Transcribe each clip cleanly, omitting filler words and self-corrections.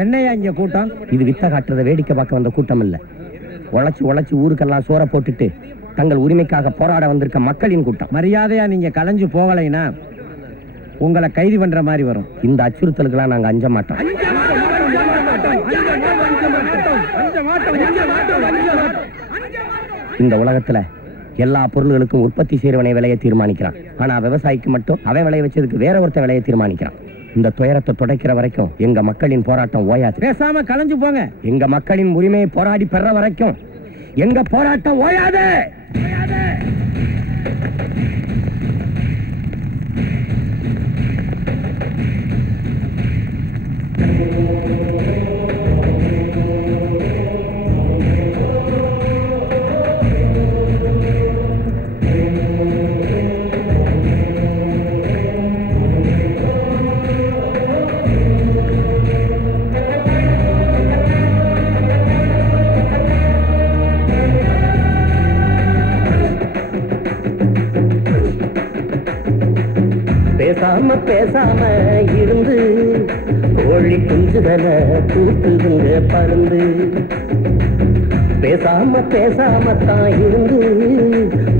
என்னையா இங்க கூட்டம்? இது வித்த காட்டுறத வேடிக்கை பார்க்க வந்த கூட்டம் இல்ல, உழைச்சு உழைச்சு ஊருக்கெல்லாம் சோற போட்டுட்டு தங்கள் உரிமைக்காக போராட வந்திருக்க மக்களின் கூட்டம். மரியாதையா நீங்க கலைஞ்சு போகலைன்னா உங்களை கைது பண்ற மாதிரி வரும். இந்த அச்சுறுத்தலுக்கெல்லாம் நாங்க அஞ்ச மாட்டோம். இந்த உலகத்துல எல்லா பொருள்களுக்கும் உற்பத்தி செய்யறவனை விலையை தீர்மானிக்கிறான். ஆனா விவசாயிக்கு மட்டும் அவன் விளைய வச்சதுக்கு வேற ஒருத்த விலையை தீர்மானிக்கிறான். இந்த துயரத்தை துடைக்கிற வரைக்கும் எங்க மக்களின் போராட்டம் ஓயாது. பேசாம கலைஞ்சு போங்க. எங்க மக்களின் உரிமையை போராடி பெற வரைக்கும் எங்க போராட்டம் ஓயாது. பேசாம பேசாம இருந்து கோழி குஞ்சுகளை கூட்டுதுங்க பருந்து. பேசாம பேசாம தான் இருந்து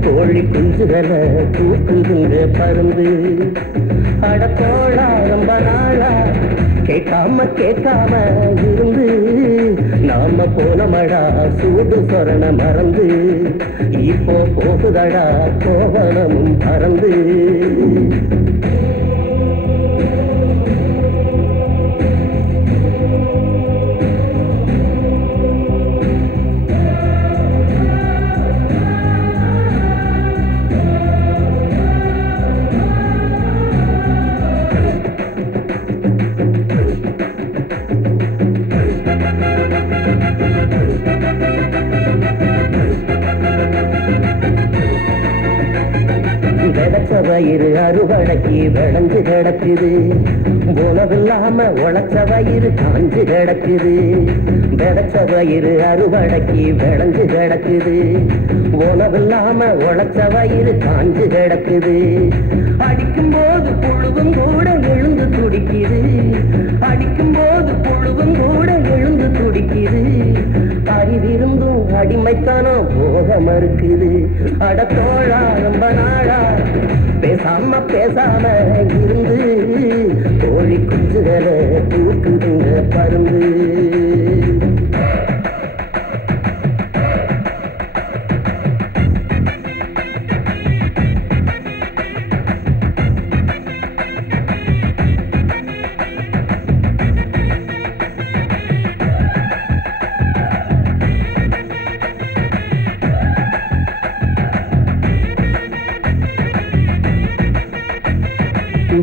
கோழி குஞ்சுகளை கூட்டுதுங்க பருந்து. அடக்கோளா ரொம்ப நாளா கேட்காம கேட்காம இருந்து நாம போனமடா சூடு சொரண மறந்து. இப்போ போகுதடா கோவலமும் பறந்து. வயிறு அறுவடைக்கு விளைஞ்சு கிடக்குது. உணவில்லாம உழைச்ச வயிறு காஞ்சு கிடக்குது. விளைச்ச வயிறு அறுவடைக்கு விளைஞ்சு கிடக்குது. உணவில்லாம உழைச்ச வயிறு காஞ்சு கிடக்குது. அடிக்கும் போது புழுவும் கூட எழுந்து துடிக்குது. அடிக்கும் போது புழுவும் கூட எழுந்து துடிக்குது. அறிவிருந்தும் அடிமைத்தானம் போக மறுக்குது. அடத்தோழா ரொம்ப நாளா பேசாம பேசாம இருந்து கோழி குஞ்சுகளை தூக்குதுங்க பருந்து.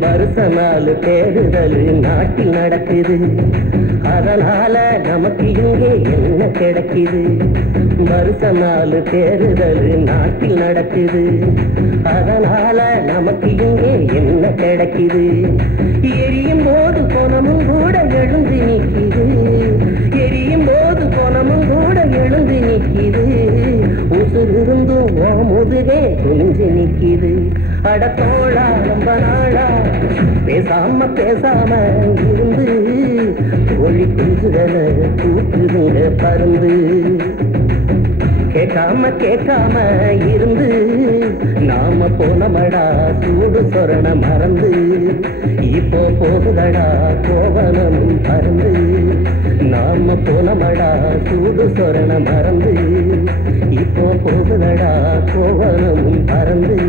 வருஷ நாள் தேடுதல் நாட்டில் நடக்குது. அதனால நமக்கு இங்கே என்ன கிடைக்குது? வருஷ நாள் தேடுதல் நாட்டில் நடக்குது. அதனால நமக்கு இங்கே என்ன கிடைக்குது? எரியும் போது பொணமும் கூட எழுந்து நிற்குது. எரியும் போது பொணமும் கூட எழுந்து நிற்குது. உசுர் இருந்தும் ஓ முதுகே குனிஞ்சு நிற்குது. அடத்தோழா ரொம்ப நாளா பேசாம பேசாம இருந்து கோழி குஞ்சுகளை கூட்டுதுங்க பருந்து. கேட்காம கேட்காம இருந்து நாம போனமடா சூடு சொரண மறந்து. இப்போ போகுதடா கோவலமும் பறந்து. நாம போனமடா சூடு சொரண மறந்து. இப்போ போகுதடா கோவலமும் பறந்து.